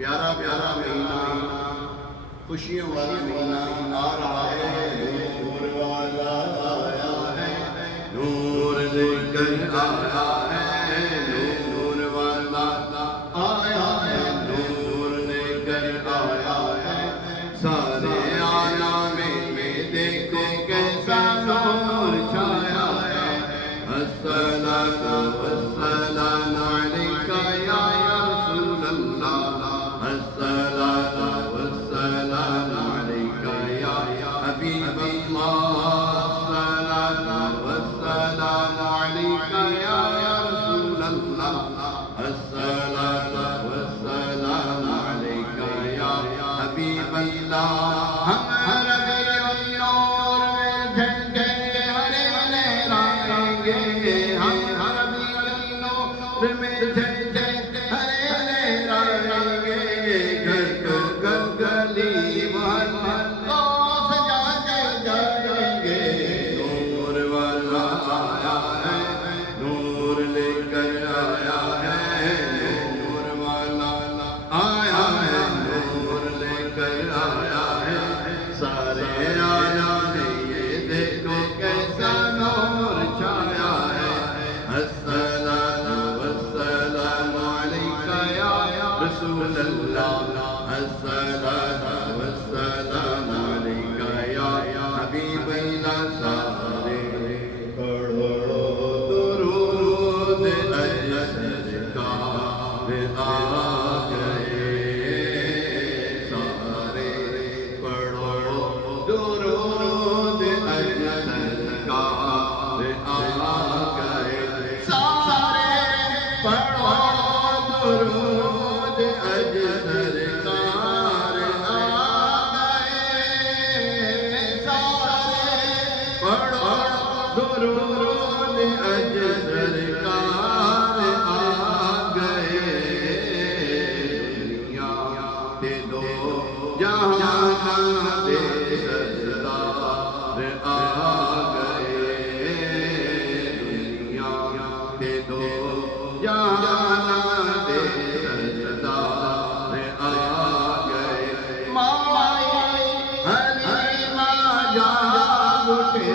प्यारा प्यारा महीना, खुशियों वाला महीना आ रहा है। नूर वाला आया है, नूर लेकर आया है, नूर वाला आया है, नूर लेकर आया है। सारे आलम में देखो कैसा नूर छाया है। अस्सलातु वस्सलामु अलैका या रसूल अल्लाह, अस्सलातु वस्सलामु अलैका या हबीब अल्लाह, अस्सलातु वस्सलामु अलैका या रसूल अल्लाह, अस्सलातु वस्सलामु अलैका या हबीब अल्लाह। करोड़ों दुरूद अज सरकार आ गए दुनिया दे दो जहां दे सरदार आ गए दुनिया दे दो जहां दे सरदार आ गए माई हलीमा जाग उठे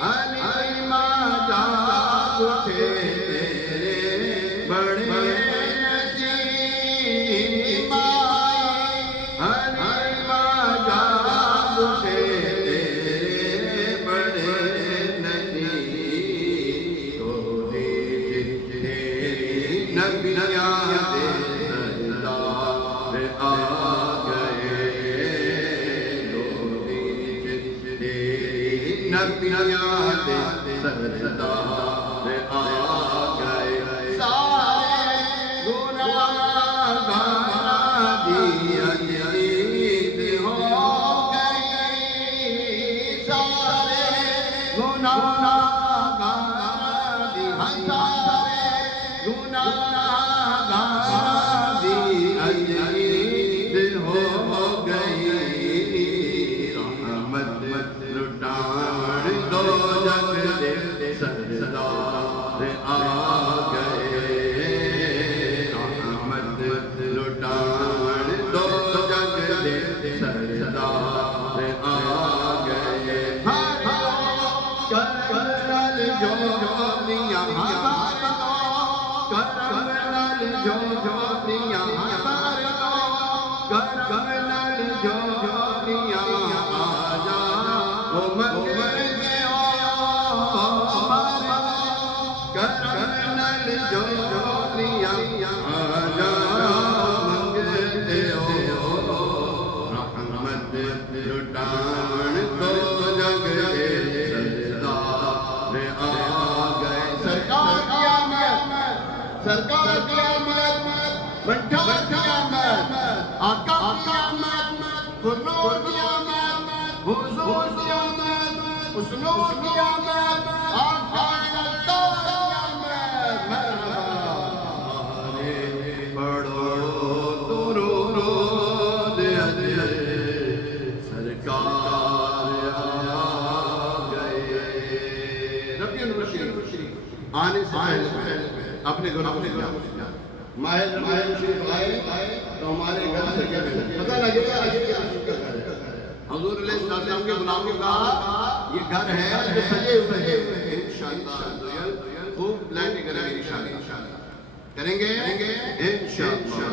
हलीमा जाग उठे तेरे बड़े नसीब माई हलीमा जाग उठे तेरे बड़े नसीब तोरी तेरी नबिया दे सरदार आ नबिया दे सरदार आ गए सारे गुनाहगार दी अजीत हो गई सारे गुनाहगार दी सारे गुनाहगार दी अजीत हो गई रहमत लुटान दो जग दे सरदार आ गए रहमत लुटान दो जग दे सरदार आ गए करमल जो जोनिया करमल जो जोनिया करमल जो जोनिया आजा वो मंगते हो करमल जो जोनिया आजा मंगते हो रहमत लुटान तो जग दे सरदार आ गए सरकार की आमद सरकार की आमद बंठा की आमद आका की आमद हुजूर की आमद हुजूर की आमद हुजूर की आमद आका अल्लाह की आमद मरहबा रे पढ़ो दुरूद अज सरकार आ गए रबियुल शरीफ आने से पहले अपने गुनाहों से जाओ माह शरीफ आए तो हमारे घर से क्या पता लगेगा हुजूर अलैहिस्सलाम के गुलामों का ये घर है जो सजे हुए हैं इंशाअल्लाह खूब प्लानिंग करेंगे इंशाअल्लाह करेंगे इंशाअल्लाह।